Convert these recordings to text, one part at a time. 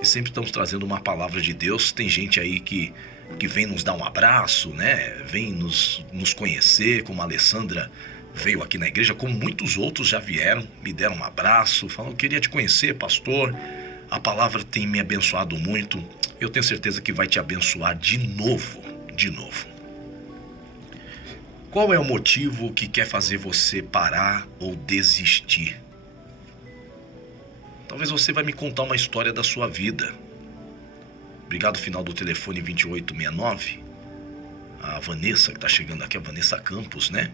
e sempre estamos trazendo uma palavra de Deus. Tem gente aí que vem nos dar um abraço, né? Vem nos conhecer, como a Alessandra veio aqui na igreja, como muitos outros já vieram, me deram um abraço, falaram: eu queria te conhecer, pastor. A palavra tem me abençoado muito. Eu tenho certeza que vai te abençoar de novo, de novo. Qual é o motivo que quer fazer você parar ou desistir? Talvez você vai me contar uma história da sua vida. Obrigado, final do telefone 2869. A Vanessa que está chegando aqui, a Vanessa Campos, né?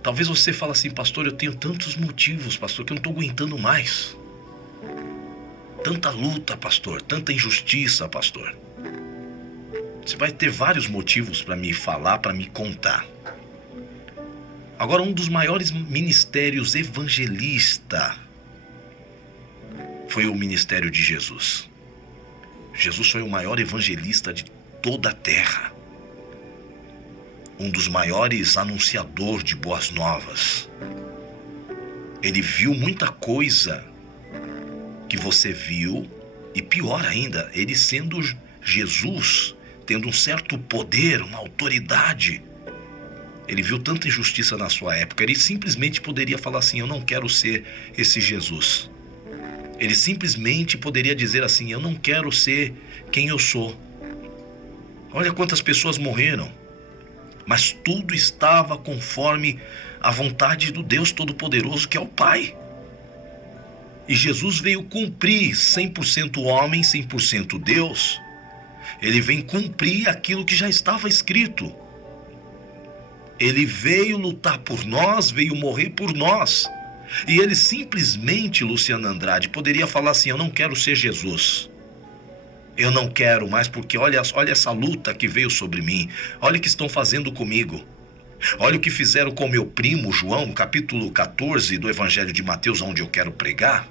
Talvez você fale assim: pastor, eu tenho tantos motivos, pastor, que eu não estou aguentando mais. Tanta luta, pastor, tanta injustiça, pastor. Você vai ter vários motivos para me falar, para me contar. Agora, um dos maiores ministérios evangelista foi o ministério de Jesus. Jesus foi o maior evangelista de toda a terra. Um dos maiores anunciadores de boas novas. Ele viu muita coisa que você viu, e pior ainda, ele sendo Jesus, tendo um certo poder, uma autoridade. Ele viu tanta injustiça na sua época, ele simplesmente poderia falar assim: eu não quero ser esse Jesus. Ele simplesmente poderia dizer assim: eu não quero ser quem eu sou. Olha quantas pessoas morreram, mas tudo estava conforme a vontade do Deus Todo-Poderoso, que é o Pai. E Jesus veio cumprir, 100% homem, 100% Deus. Ele vem cumprir aquilo que já estava escrito. Ele veio lutar por nós, veio morrer por nós. E ele simplesmente, Luciano Andrade, poderia falar assim: eu não quero ser Jesus. Eu não quero mais, porque olha essa luta que veio sobre mim. Olha o que estão fazendo comigo. Olha o que fizeram com meu primo João, capítulo 14 do Evangelho de Mateus, onde eu quero pregar.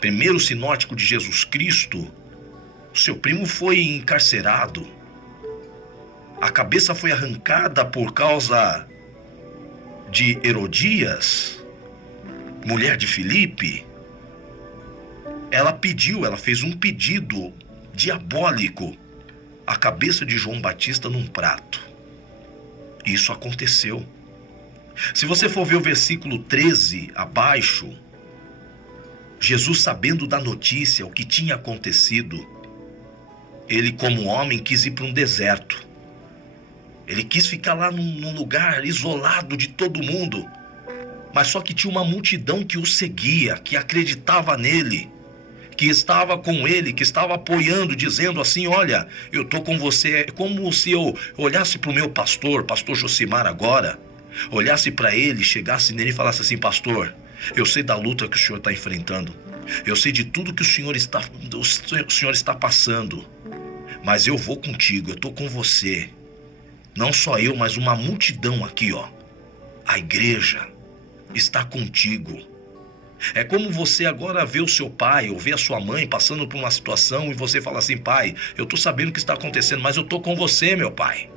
Primeiro sinótico de Jesus Cristo, seu primo foi encarcerado. A cabeça foi arrancada por causa de Herodias, mulher de Filipe. Ela fez um pedido diabólico, a cabeça de João Batista num prato. Isso aconteceu. Se você for ver o versículo 13 abaixo, Jesus, sabendo da notícia, o que tinha acontecido, ele, como homem, quis ir para um deserto. Ele quis ficar lá num lugar isolado de todo mundo. Mas só que tinha uma multidão que o seguia, que acreditava nele, que estava com ele, que estava apoiando, dizendo assim: olha, eu estou com você. É como se eu olhasse para o meu pastor Josimar agora, olhasse para ele, chegasse nele e falasse assim: pastor, eu sei da luta que o senhor está enfrentando, eu sei de tudo que o senhor está passando, mas eu vou contigo, eu estou com você. Não só eu, mas uma multidão aqui, ó. A igreja está contigo. É como você agora vê o seu pai ou vê a sua mãe passando por uma situação e você fala assim: pai, eu estou sabendo o que está acontecendo, mas eu estou com você, meu pai.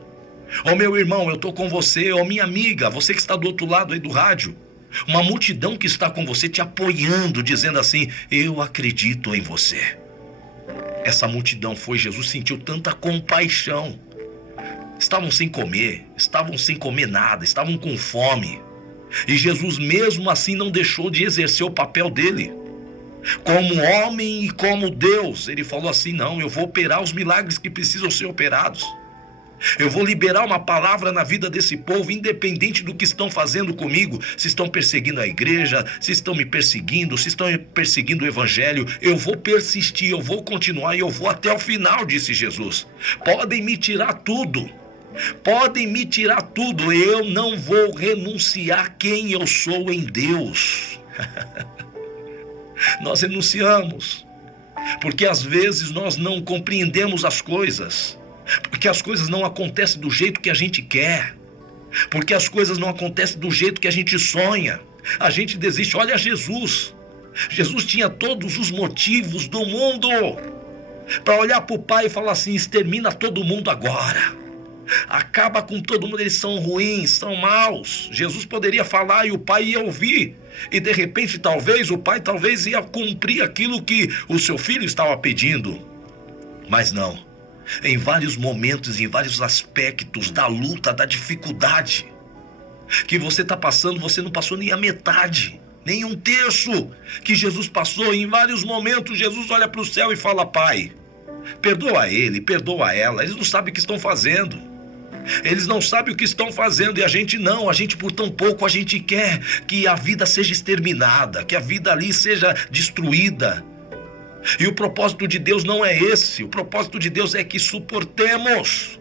Ô meu irmão, eu estou com você. Ô minha amiga, você que está do outro lado aí do rádio. Uma multidão que está com você, te apoiando, dizendo assim: eu acredito em você. Essa multidão foi, Jesus sentiu tanta compaixão. Estavam sem comer nada, estavam com fome. E Jesus mesmo assim não deixou de exercer o papel dele. Como homem e como Deus, ele falou assim: não, eu vou operar os milagres que precisam ser operados. Eu vou liberar uma palavra na vida desse povo, independente do que estão fazendo comigo. Se estão perseguindo a igreja, se estão me perseguindo, se estão perseguindo o evangelho, eu vou persistir, eu vou continuar e eu vou até o final, disse Jesus. Podem me tirar tudo. Podem me tirar tudo, eu não vou renunciar quem eu sou em Deus. Nós renunciamos, porque às vezes nós não compreendemos as coisas, porque as coisas não acontecem do jeito que a gente quer, porque as coisas não acontecem do jeito que a gente sonha. A gente desiste. Olha Jesus. Jesus tinha todos os motivos do mundo para olhar para o Pai e falar assim: extermina todo mundo agora. acaba com todo mundo, eles são ruins, são maus. Jesus poderia falar e o pai ia ouvir. E de repente, talvez, o pai ia cumprir aquilo que o seu filho estava pedindo. Mas não. Em vários momentos, em vários aspectos da luta, da dificuldade que você está passando, você não passou nem a metade, nem um terço que Jesus passou. Em vários momentos, Jesus olha para o céu e fala: Pai, perdoa ele, perdoa ela, eles não sabem o que estão fazendo. Eles não sabem o que estão fazendo. E a gente não, a gente por tão pouco, a gente quer que a vida seja exterminada, que a vida ali seja destruída. E o propósito de Deus não é esse. O propósito de Deus é que suportemos.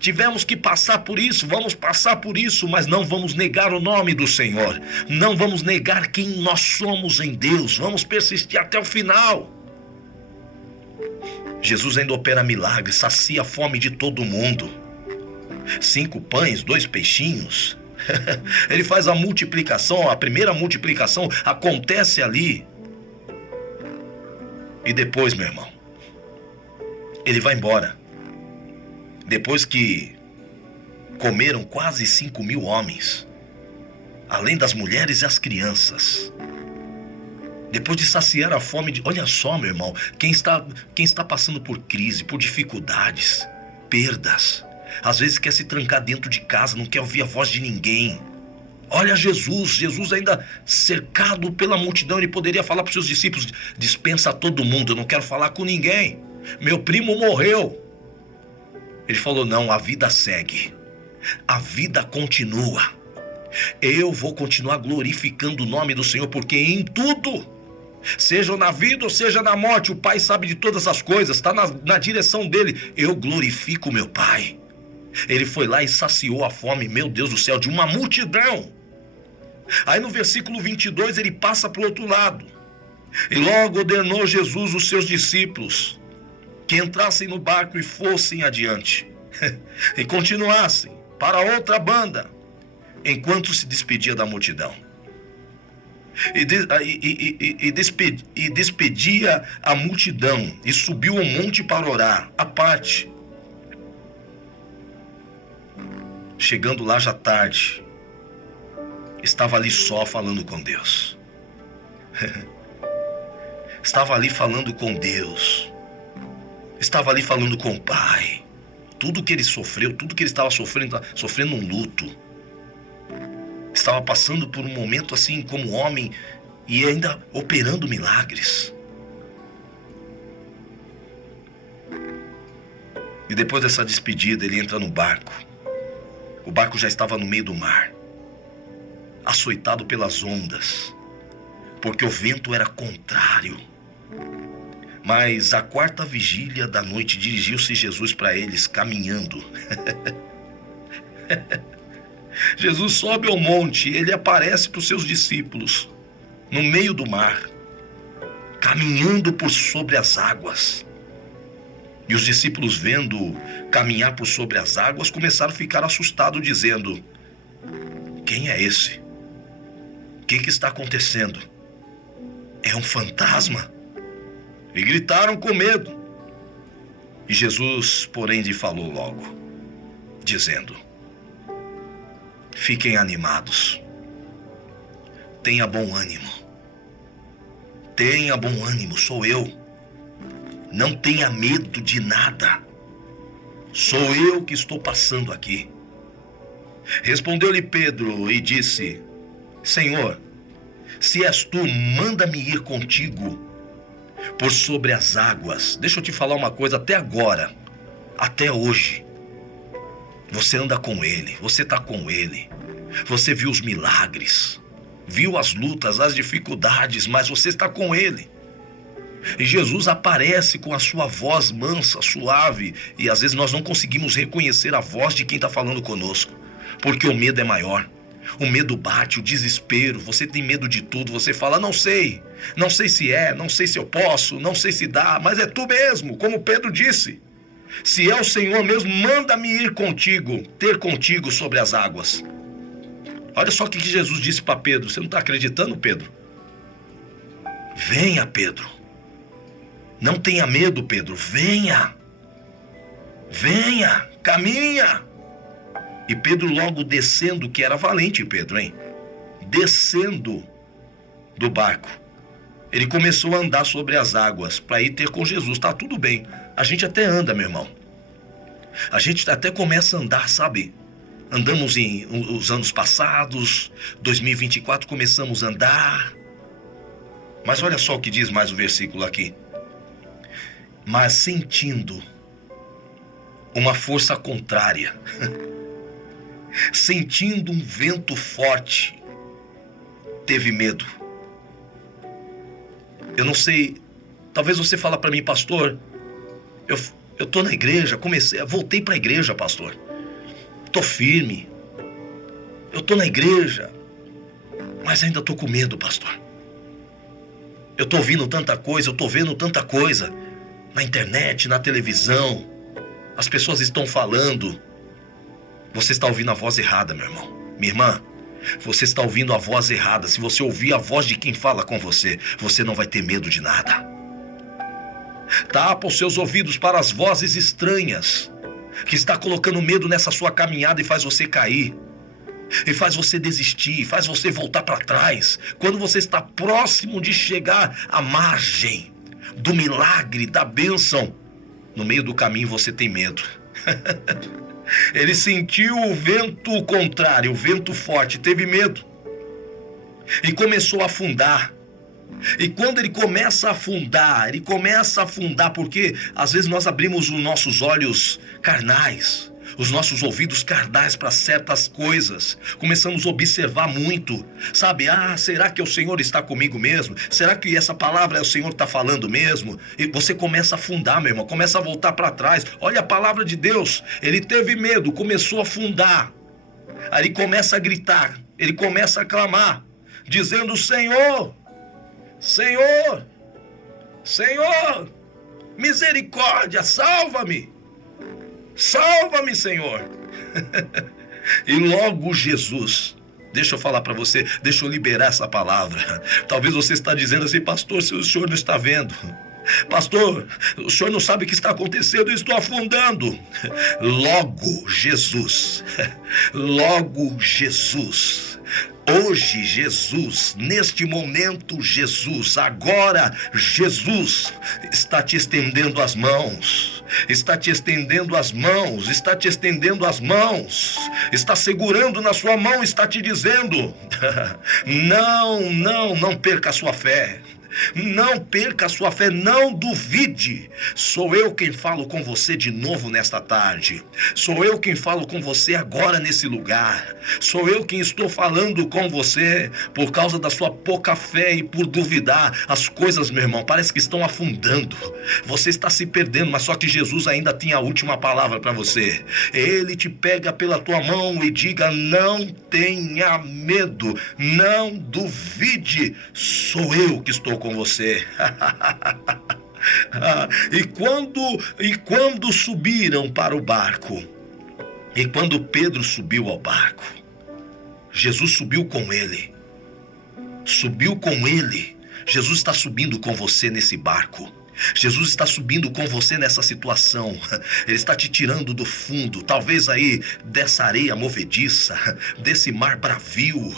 Tivemos que passar por isso, vamos passar por isso, mas não vamos negar o nome do Senhor. Não vamos negar quem nós somos em Deus. Vamos persistir até o final. Jesus ainda opera milagres, sacia a fome de todo mundo. 5 pães, 2 peixinhos. Ele faz a multiplicação, a primeira multiplicação acontece ali. E depois, meu irmão, ele vai embora. Depois que comeram quase 5.000 homens, além das mulheres e as crianças. Depois de saciar a fome de... Olha só, meu irmão, quem está passando por crise, por dificuldades, perdas, às vezes quer se trancar dentro de casa, não quer ouvir a voz de ninguém. Olha Jesus ainda cercado pela multidão, ele poderia falar para os seus discípulos: dispensa todo mundo, eu não quero falar com ninguém. Meu primo morreu. Ele falou: não, a vida segue, a vida continua. Eu vou continuar glorificando o nome do Senhor, porque em tudo, seja na vida ou seja na morte, o Pai sabe de todas as coisas, está na direção dele. Eu glorifico o meu Pai. Ele foi lá e saciou a fome, meu Deus do céu, de uma multidão. Aí no versículo 22 ele passa para o outro lado. E logo ordenou Jesus os seus discípulos que entrassem no barco e fossem adiante e continuassem para outra banda, enquanto se despedia da multidão. E despedia a multidão e subiu ao monte para orar, à parte. Chegando lá já tarde, estava ali só falando com Deus. Estava ali falando com Deus. Estava ali falando com o Pai. Tudo que ele sofreu, tudo que ele estava sofrendo um luto. Estava passando por um momento assim como homem e ainda operando milagres. E depois dessa despedida ele entra no barco. O barco já estava no meio do mar, açoitado pelas ondas, porque o vento era contrário. Mas à 4ª vigília da noite dirigiu-se Jesus para eles caminhando. Jesus sobe ao monte, ele aparece para os seus discípulos no meio do mar, caminhando por sobre as águas. E os discípulos, vendo caminhar por sobre as águas, começaram a ficar assustados, dizendo: quem é esse? O que está acontecendo? É um fantasma. E gritaram com medo. E Jesus, porém, lhe falou logo, dizendo: fiquem animados. Tenha bom ânimo. Tenha bom ânimo, sou eu. Não tenha medo de nada. Sou eu que estou passando aqui. Respondeu-lhe Pedro e disse: Senhor, se és tu, manda-me ir contigo por sobre as águas. Deixa eu te falar uma coisa, até agora, até hoje, você anda com ele, você está com ele, você viu os milagres, viu as lutas, as dificuldades, mas você está com ele. E Jesus aparece com a sua voz mansa, suave, e às vezes nós não conseguimos reconhecer a voz de quem está falando conosco, porque o medo é maior. O medo bate, o desespero, você tem medo de tudo, você fala: não sei se é, não sei se eu posso, não sei se dá, mas é tu mesmo, como Pedro disse. Se é o Senhor mesmo, manda-me ir contigo, ter contigo sobre as águas. Olha só o que Jesus disse para Pedro. Você não está acreditando, Pedro? Venha, Pedro. Não tenha medo, Pedro. Venha. Venha, caminha. E Pedro logo descendo, que era valente Pedro, hein? Descendo do barco, ele começou a andar sobre as águas para ir ter com Jesus. Tá tudo bem, a gente até anda, meu irmão. A gente até começa a andar, sabe? Andamos em os anos passados, 2024 começamos a andar. Mas olha só o que diz mais o versículo aqui. Mas sentindo uma força contrária, sentindo um vento forte, teve medo. Eu não sei, talvez você fale para mim, pastor, eu tô na igreja, voltei para a igreja, pastor. Tô firme. Eu tô na igreja, mas ainda tô com medo, pastor. Eu tô ouvindo tanta coisa, eu tô vendo tanta coisa na internet, na televisão. As pessoas estão falando. Você está ouvindo a voz errada, meu irmão. Minha irmã, você está ouvindo a voz errada. Se você ouvir a voz de quem fala com você, você não vai ter medo de nada. Tapa os seus ouvidos para as vozes estranhas que está colocando medo nessa sua caminhada e faz você cair, e faz você desistir, faz você voltar para trás. Quando você está próximo de chegar à margem do milagre, da bênção, no meio do caminho você tem medo. Ele sentiu o vento contrário, o vento forte, teve medo e começou a afundar. E quando ele começa a afundar, porque às vezes nós abrimos os nossos olhos carnais, os nossos ouvidos carnais para certas coisas, começamos a observar muito, sabe? Será que o Senhor está comigo mesmo? Será que essa palavra é o Senhor que está falando mesmo? E você começa a afundar, meu irmão, começa a voltar para trás. Olha a palavra de Deus, ele teve medo, começou a afundar, aí ele começa a gritar, ele começa a clamar, dizendo: Senhor, Senhor, Senhor, misericórdia, salva-me, salva-me, Senhor. E logo Jesus, deixa eu falar para você, deixa eu liberar essa palavra. Talvez você está dizendo assim: pastor, se o senhor não está vendo, pastor, o senhor não sabe o que está acontecendo, eu estou afundando. Logo Jesus, hoje Jesus, neste momento Jesus, agora Jesus está te estendendo as mãos, está segurando na sua mão, está te dizendo: não perca a sua fé. Não perca a sua fé, não duvide. Sou eu quem falo com você de novo nesta tarde. Sou eu quem falo com você agora nesse lugar. Sou eu quem estou falando com você por causa da sua pouca fé e por duvidar. As coisas, meu irmão, parece que estão afundando. Você está se perdendo, mas só que Jesus ainda tem a última palavra para você. Ele te pega pela tua mão e diga: não tenha medo, não duvide. Sou eu que estou com você. E quando subiram para o barco, e quando Pedro subiu ao barco, Jesus subiu com ele. Jesus está subindo com você nesse barco. Jesus está subindo com você nessa situação. Ele está te tirando do fundo, talvez aí dessa areia movediça, desse mar bravio,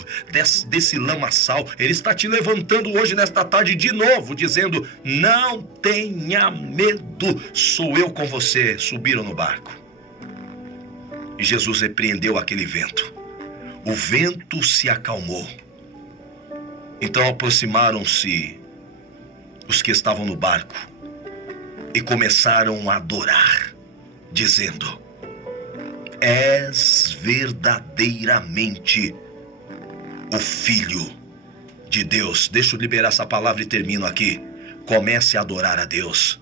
desse lamaçal. Ele está te levantando hoje nesta tarde de novo, dizendo: não tenha medo, sou eu com você. Subiram no barco e Jesus repreendeu aquele vento. O vento se acalmou. Então aproximaram-se os que estavam no barco e começaram a adorar, dizendo: és verdadeiramente o Filho de Deus. Deixa eu liberar essa palavra e termino aqui. Comece a adorar a Deus.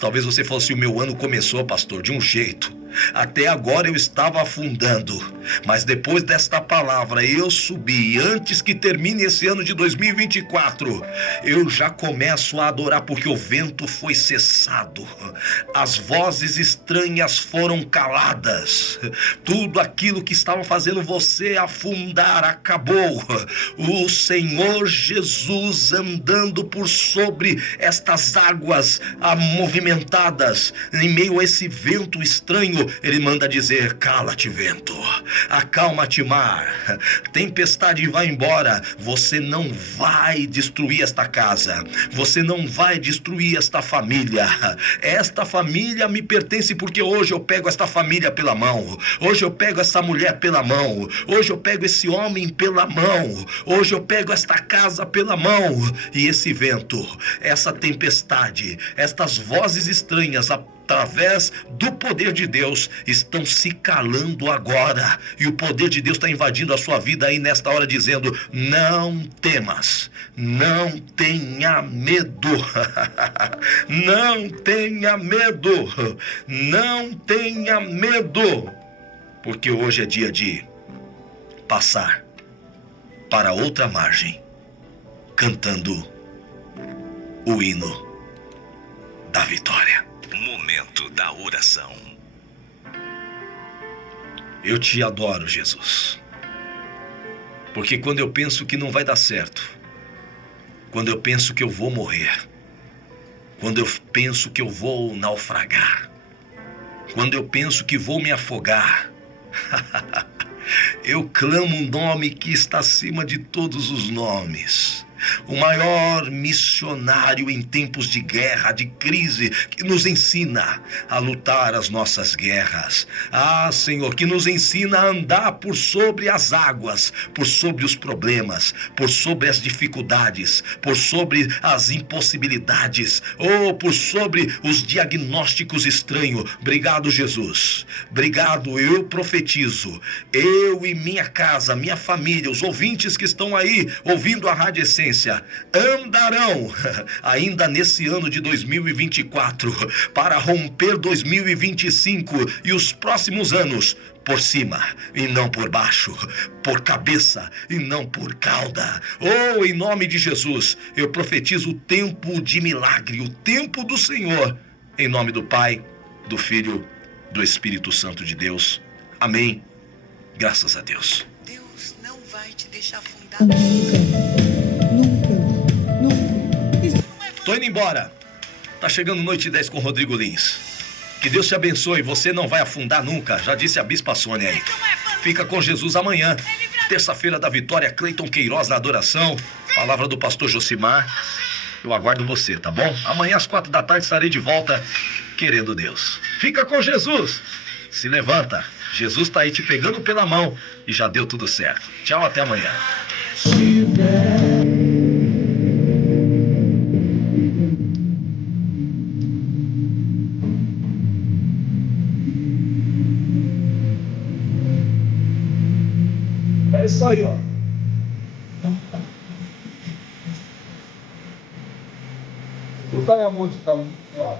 Talvez você fosse: o meu ano começou, pastor, de um jeito. Até agora eu estava afundando. Mas depois desta palavra eu subi, antes que termine esse ano de 2024, eu já começo a adorar, porque o vento foi cessado, as vozes estranhas foram caladas, tudo aquilo que estava fazendo você afundar acabou. O Senhor Jesus andando por sobre estas águas movimentadas, em meio a esse vento estranho, ele manda dizer: cala-te, vento, acalma-te, mar, tempestade vai embora. Você não vai destruir esta casa, você não vai destruir esta família. Esta família me pertence, porque hoje eu pego esta família pela mão, hoje eu pego essa mulher pela mão, hoje eu pego esse homem pela mão, hoje eu pego esta casa pela mão. E esse vento, essa tempestade, estas vozes estranhas, através do poder de Deus, estão se calando agora. E o poder de Deus está invadindo a sua vida aí nesta hora, dizendo: não temas, não tenha medo, não tenha medo, não tenha medo, porque hoje é dia de passar para outra margem, cantando o hino da vitória. Momento da oração. Eu te adoro, Jesus, porque quando eu penso que não vai dar certo, quando eu penso que eu vou morrer, quando eu penso que eu vou naufragar, quando eu penso que vou me afogar, eu clamo um nome que está acima de todos os nomes, o maior missionário em tempos de guerra, de crise, que nos ensina a lutar as nossas guerras. Ah, Senhor, que nos ensina a andar por sobre as águas, por sobre os problemas, por sobre as dificuldades, por sobre as impossibilidades, ou por sobre os diagnósticos estranhos. Obrigado, Jesus. Obrigado, eu profetizo. Eu e minha casa, minha família, os ouvintes que estão aí ouvindo a Rádio Essência, andarão ainda nesse ano de 2024 para romper 2025 e os próximos anos por cima e não por baixo, por cabeça e não por cauda. Oh, em nome de Jesus, eu profetizo o tempo de milagre, o tempo do Senhor, em nome do Pai, do Filho, do Espírito Santo de Deus. Amém. Graças a Deus. Deus não vai te deixar afundar. Tô indo embora. Tá chegando Noite 10 com Rodrigo Lins. Que Deus te abençoe. Você não vai afundar nunca. Já disse a Bispa Sônia aí. Fica com Jesus amanhã. Terça-feira da vitória, Cleiton Queiroz na adoração. Palavra do pastor Josimar. Eu aguardo você, tá bom? Amanhã às 4 da tarde estarei de volta, querendo Deus. Fica com Jesus. Se levanta. Jesus tá aí te pegando pela mão e já deu tudo certo. Tchau, até amanhã. É isso aí, ó. Escuta aí a música, ó.